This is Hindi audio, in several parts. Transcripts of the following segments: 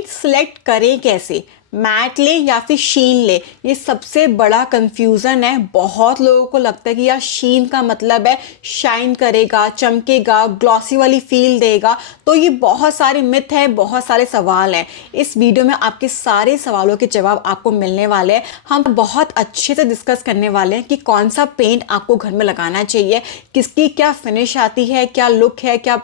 पेंट सिलेक्ट करें कैसे, मैट ले या फिर शीन ले, ये सबसे बड़ा कंफ्यूजन है। बहुत लोगों को लगता है कि यार शीन का मतलब है शाइन करेगा, चमकेगा, ग्लॉसी वाली फील देगा। तो ये बहुत सारे मिथ है, बहुत सारे सवाल हैं। इस वीडियो में आपके सारे सवालों के जवाब आपको मिलने वाले हैं। हम बहुत अच्छे से डिस्कस करने वाले हैं कि कौन सा पेंट आपको घर में लगाना चाहिए, किसकी क्या फिनिश आती है, क्या लुक है, क्या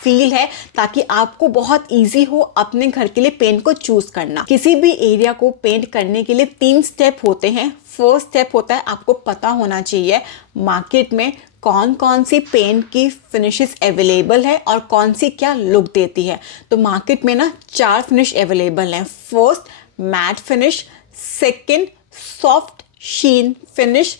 फील है, ताकि आपको बहुत इजी हो अपने घर के लिए पेंट को चूज करना। किसी भी एरिया को पेंट करने के लिए 3 स्टेप होते हैं। फर्स्ट स्टेप होता है आपको पता होना चाहिए मार्केट में कौन कौन सी पेंट की फिनिशेस अवेलेबल है और कौन सी क्या लुक देती है। तो मार्केट में ना 4 फिनिश अवेलेबल हैं। First matt finish, second soft sheen finish,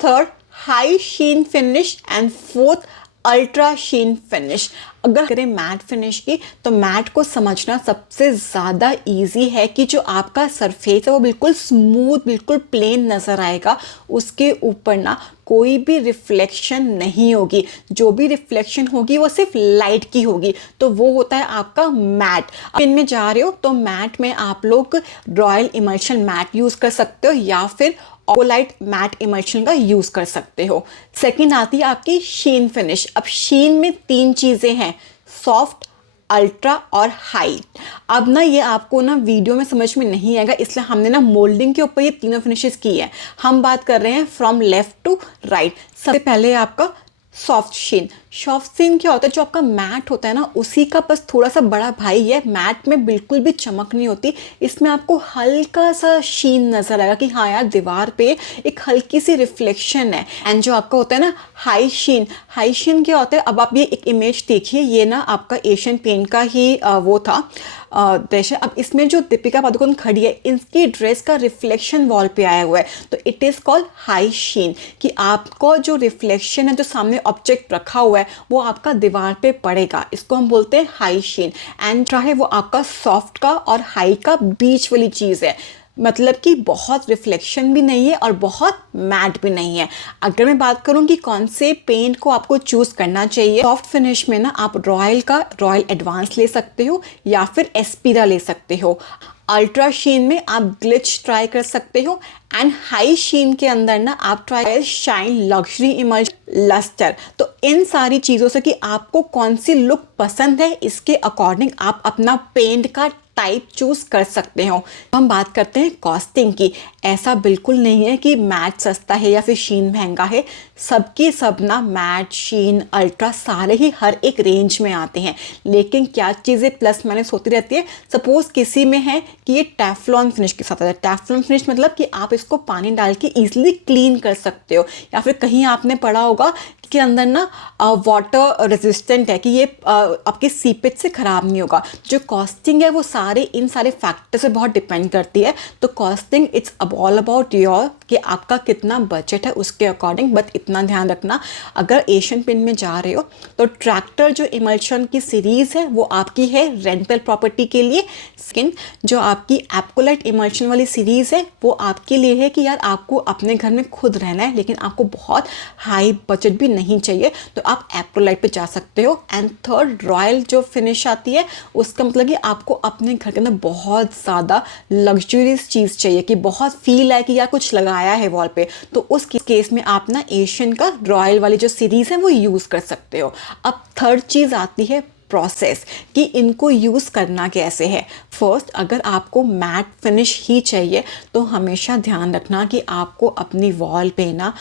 third high sheen finish and fourth ultra sheen finish. अगर करें मैट फिनिश की, तो मैट को समझना सबसे ज़्यादा इजी है कि जो आपका सरफेस है वो बिल्कुल स्मूथ, बिल्कुल प्लेन नज़र आएगा। उसके ऊपर ना कोई भी रिफ्लेक्शन नहीं होगी, जो भी रिफ्लेक्शन होगी वो सिर्फ लाइट की होगी। तो वो होता है आपका मैट। इनमें जा रहे हो तो मैट में आप लोग रॉयल इमल्शन मैट यूज़ कर सकते हो या फिर ऑकोलाइट मैट इमल्शन का यूज कर सकते हो। सेकंड आती है आपकी शीन फिनिश। अब शीन में 3 चीजें हैं, सॉफ्ट, अल्ट्रा और हाई। अब ना ये आपको ना वीडियो में समझ में नहीं आएगा, इसलिए हमने ना मोल्डिंग के ऊपर ये तीनों फिनिशेस की है। हम बात कर रहे हैं फ्रॉम लेफ्ट टू राइट। सबसे पहले आपका सॉफ्ट शीन। सॉफ्ट शीन क्या होता है, जो आपका मैट होता है ना उसी का बस थोड़ा सा बड़ा भाई है। मैट में बिल्कुल भी चमक नहीं होती, इसमें आपको हल्का सा शीन नजर आएगा कि हाँ यार दीवार पे एक हल्की सी रिफ्लेक्शन है। एंड जो आपका होता है ना हाई शीन, हाई शीन क्या होता है, अब आप ये एक इमेज देखिए, ये ना आपका एशियन पेंट का ही वो था ड्रेस है। अब इसमें जो दीपिका पादुकोण खड़ी है, इनकी ड्रेस का रिफ्लेक्शन वॉल पे आया हुआ है, तो इट इज़ कॉल्ड हाई शीन। कि आपको जो रिफ्लेक्शन है, जो सामने ऑब्जेक्ट रखा हुआ है वो आपका दीवार पे पड़ेगा, इसको हम बोलते हैं हाई शीन। एंड चाहे वो आपका सॉफ्ट का और हाई का बीच वाली चीज़ है, मतलब कि बहुत रिफ्लेक्शन भी नहीं है और बहुत मैट भी नहीं है। अगर मैं बात करूं कि कौन से पेंट को आपको चूज करना चाहिए, सॉफ्ट फिनिश में ना आप रॉयल का रॉयल एडवांस ले सकते हो या फिर एस्पीरा ले सकते हो। अल्ट्रा शीन में आप ग्लिच ट्राई कर सकते हो। एंड हाई शीन के अंदर ना आप try shine luxury emerge lustre. तो इन सारी चीज़ों से कि आपको कौन सी लुक पसंद है, इसके अकॉर्डिंग आप अपना पेंट का टाइप चूज कर सकते हो। हम बात करते हैं कॉस्टिंग की। ऐसा बिल्कुल नहीं है कि मैट सस्ता है या फिर शीन महंगा है। सबकी सब ना मैट, शीन, अल्ट्रा सारे ही हर एक रेंज में आते हैं। लेकिन क्या चीज़ें प्लस माइनस होती रहती है। सपोज किसी में है कि ये टेफ्लॉन फिनिश के साथ आता है। टेफ्लॉन फिनिश मतलब कि आप इसको पानी डाल के ईजिली क्लीन कर सकते हो, या फिर कहीं आपने पढ़ा होगा के अंदर ना वाटर रेजिस्टेंट है, कि ये आपके सीपेज से ख़राब नहीं होगा। जो कॉस्टिंग है वो सारे इन सारे फैक्टर से बहुत डिपेंड करती है। तो costing it's all about your, कि आपका कितना बजट है उसके अकॉर्डिंग। बट इतना ध्यान रखना, अगर एशियन पेंट में जा रहे हो तो ट्रैक्टर जो इमल्शन की सीरीज़ है वो आपकी है रेंटल प्रॉपर्टी के लिए। सेकंड जो आपकी एप्कोलाइट इमल्शन वाली सीरीज़ है वो आपके लिए है कि यार आपको अपने घर में खुद रहना है, लेकिन आपको बहुत हाई बजट भी नहीं चाहिए, तो आप एप्रोलाइट पे जा सकते हो। एंड थर्ड रॉयल जो फिनिश आती है, उसका मतलब कि आपको अपने घर के अंदर बहुत ज़्यादा लग्जरियस चीज़ चाहिए, कि बहुत फील है कि यार कुछ लगाया है वॉल पे। तो उस केस में आप ना एशियन का रॉयल वाली जो सीरीज़ है वो यूज़ कर सकते हो। अब थर्ड चीज़ आती है प्रोसेस, कि इनको यूज़ करना कैसे है। फर्स्ट अगर आपको मैट फिनिश ही चाहिए तो हमेशा ध्यान रखना कि आपको अपनी वॉल पे ना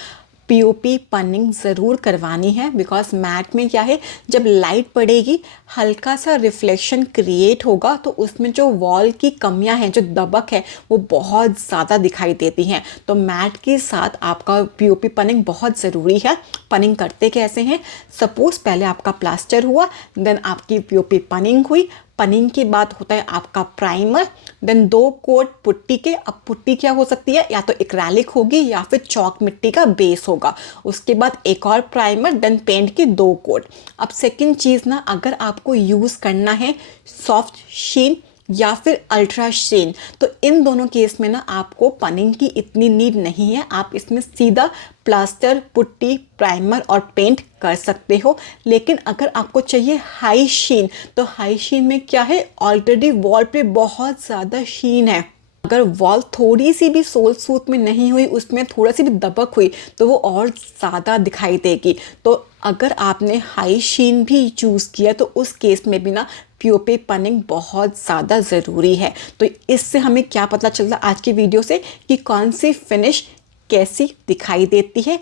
पीओपी पनिंग ज़रूर करवानी है। बिकॉज मैट में क्या है, जब लाइट पड़ेगी हल्का सा रिफ्लेक्शन क्रिएट होगा, तो उसमें जो वॉल की कमियां हैं, जो दबक है, वो बहुत ज़्यादा दिखाई देती हैं। तो मैट के साथ आपका पीओपी पनिंग बहुत ज़रूरी है। पनिंग करते कैसे हैं, सपोज पहले आपका प्लास्टर हुआ, देन आपकी पीओपी पनिंग हुई। पनिंग के बाद होता है आपका प्राइमर, देन 2 कोट पुट्टी के। अब पुट्टी क्या हो सकती है, या तो एक्रेलिक होगी या फिर चौक मिट्टी का बेस होगा। उसके बाद एक और प्राइमर, देन पेंट के 2 कोट। अब सेकंड चीज़ ना, अगर आपको यूज़ करना है सॉफ्ट शीन या फिर अल्ट्रा शीन। तो इन दोनों केस में ना आपको पनिंग की इतनी नीड नहीं है, आप इसमें सीधा प्लास्टर, पुट्टी, प्राइमर और पेंट कर सकते हो। लेकिन अगर आपको चाहिए हाई शीन, तो हाई शीन में क्या है, ऑलरेडी वॉल पे बहुत ज़्यादा शीन है। अगर वॉल थोड़ी सी भी सोल सूत में नहीं हुई, उसमें थोड़ा सी भी दबक हुई, तो वो और ज़्यादा दिखाई देगी। तो अगर आपने हाई शीन भी चूज़ किया तो उस केस में भी ना पीओपी पनिंग बहुत ज़्यादा ज़रूरी है। तो इससे हमें क्या पता चलता आज की वीडियो से कि कौन सी फिनिश कैसी दिखाई देती है,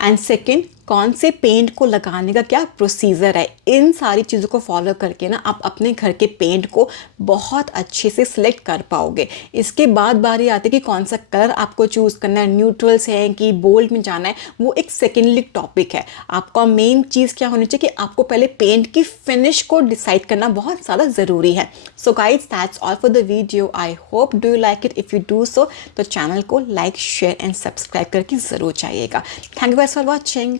एंड सेकेंड कौन से पेंट को लगाने का क्या प्रोसीजर है। इन सारी चीज़ों को फॉलो करके ना आप अपने घर के पेंट को बहुत अच्छे से सिलेक्ट कर पाओगे। इसके बाद बारी आती है कि कौन सा कलर आपको चूज़ करना है, न्यूट्रल्स है कि बोल्ड में जाना है, वो एक सेकेंडरी टॉपिक है। आपका मेन चीज़ क्या होनी चाहिए कि आपको पहले पेंट की फिनिश को डिसाइड करना बहुत ज़्यादा ज़रूरी है। So guys that's all for the video. I hope do you like it. If you do so तो चैनल को लाइक, शेयर एंड सब्सक्राइब करके ज़रूर चाहिएगा। Thank you guys for watching.